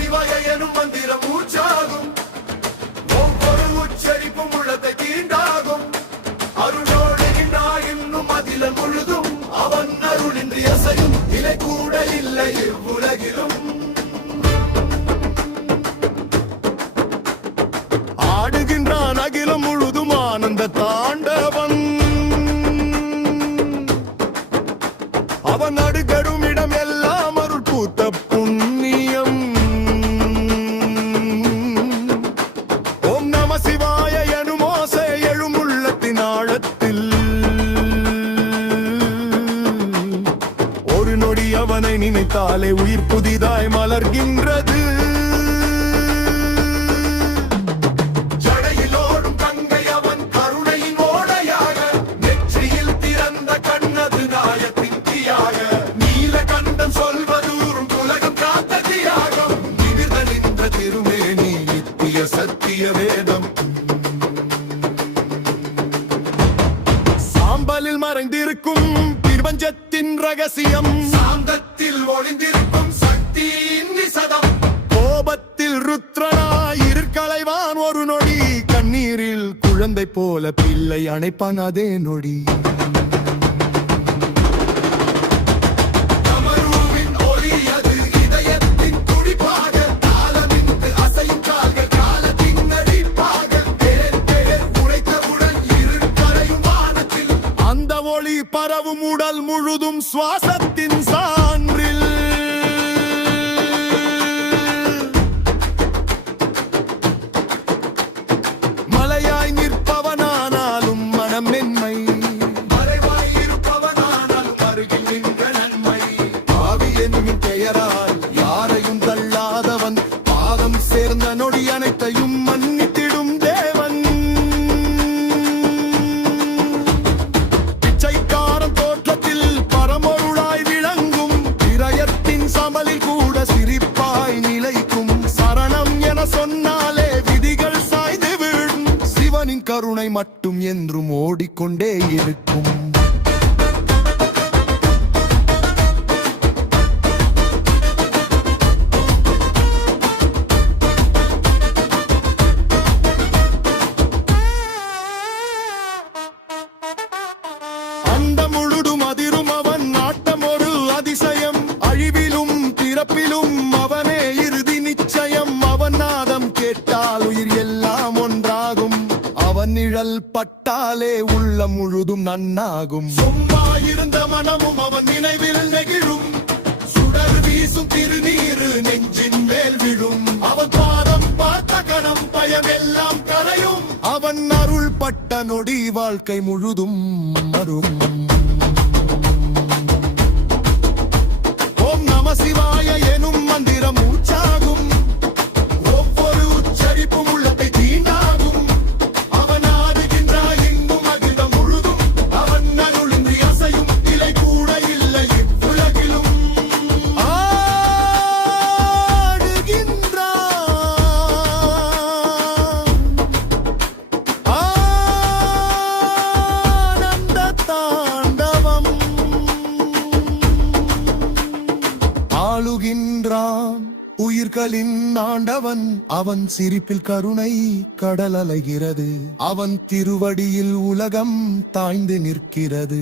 சிவாய எனும் மந்திரம் மூச்சாகும். ஒவ்வொரு உச்சரிப்பும் உள்ளத்தை தீண்டாகும். அருளோடு நின்றாய் இன்னும் அதில முழுதும். அவன் அருளின்றி அசையும் இலை கூட இல்லை இவ்வுலகிலும். ஆடுகின்றான் அகிலம் முழுதும் ஆனந்த தாண்டவன். அவன் அடுகடும் இடம் எல்லாம் அருள் பூத்த புண்ணியம். ஓம் நம சிவாய எனும் ஓசை எழும் உள்ளத்தின் ஆழத்தில். ஒரு நொடி அவனை நினைத்தாலே உயிர் புதிதாய் மலர்கின்றது. சத்திய வேதம் சாம்பலில் மறைந்திருக்கும் பிரபஞ்சத்தின் ரகசியம். சாந்தத்தில் ஒளிந்திருக்கும் சக்தியின் நிசதம். கோபத்தில் ருத்ரனாய் இருக்களைவான் ஒரு நொடி. கண்ணீரில் குழந்தை போல பிள்ளை அணைப்பான் அதே நொடி. பரவும் உடல் முழுதும் சுவாசத்தின் சான்றில். மலையாய் நிற்பவனானாலும் மனம் மென்மை. மறைவாய் இருப்பவனானாலும் அருகில் நின்ற நன்மை. ஆவி என்னும் பெயரால் யாரையும் தள்ளாதவன். பாதம் சேர்ந்த நொடி அனைத்தையும் மன்னித்திடும் தேவன். சிரிப்பாய் நிலைக்கும் சரணம் என சொன்னாலே விதிகள் சாய்ந்து விடும். சிவனின் கருணை மட்டும் என்றும் ஓடிக்கொண்டே இருக்கும். அந்த முழுதும் அதிரும் அவன் நாட்டம் ஒரு அதிசயம். அழிவிலும் பிறப்பிலும் அவனே இறுதி நிச்சயம். அவன் நாதம் கேட்டால் உயிர் எல்லாம் ஒன்றாகும். அவன் நிழல் பட்டாலே உள்ளம் முழுதும் நன்னாகும். சும்மா இருந்த மனமும் அவன் நினைவில் நெகிழும். சுடர் வீசும் திருநீரு நெஞ்சின் மேல் விழும். அவன் பாதம் பார்த்த கணம் பயம் எல்லாம் கரையும். அவன் அருள் பட்ட நொடி வாழ்க்கை முழுதும் மரும். சிவாய எனும் மந்திரம் மூச்சாகும். ஒவ்வொரு உச்சரிப்பும் உள்ளத்தை தீண்டாகும். அவன் ஆடுகின்றாய் இன்னும் அகிலம் முழுதும். அவன் அருளின்றி அசையும் இலை கூட இல்லை இவ்வுலகிலும். ஆனந்த தாண்டவம் ஆளுகின்றான் உயிர்களின் ஆண்டவன். அவன் சிரிப்பில் கருணை கடல் அலைகிறது. அவன் திருவடியில் உலகம் தாய்ந்து நிற்கிறது.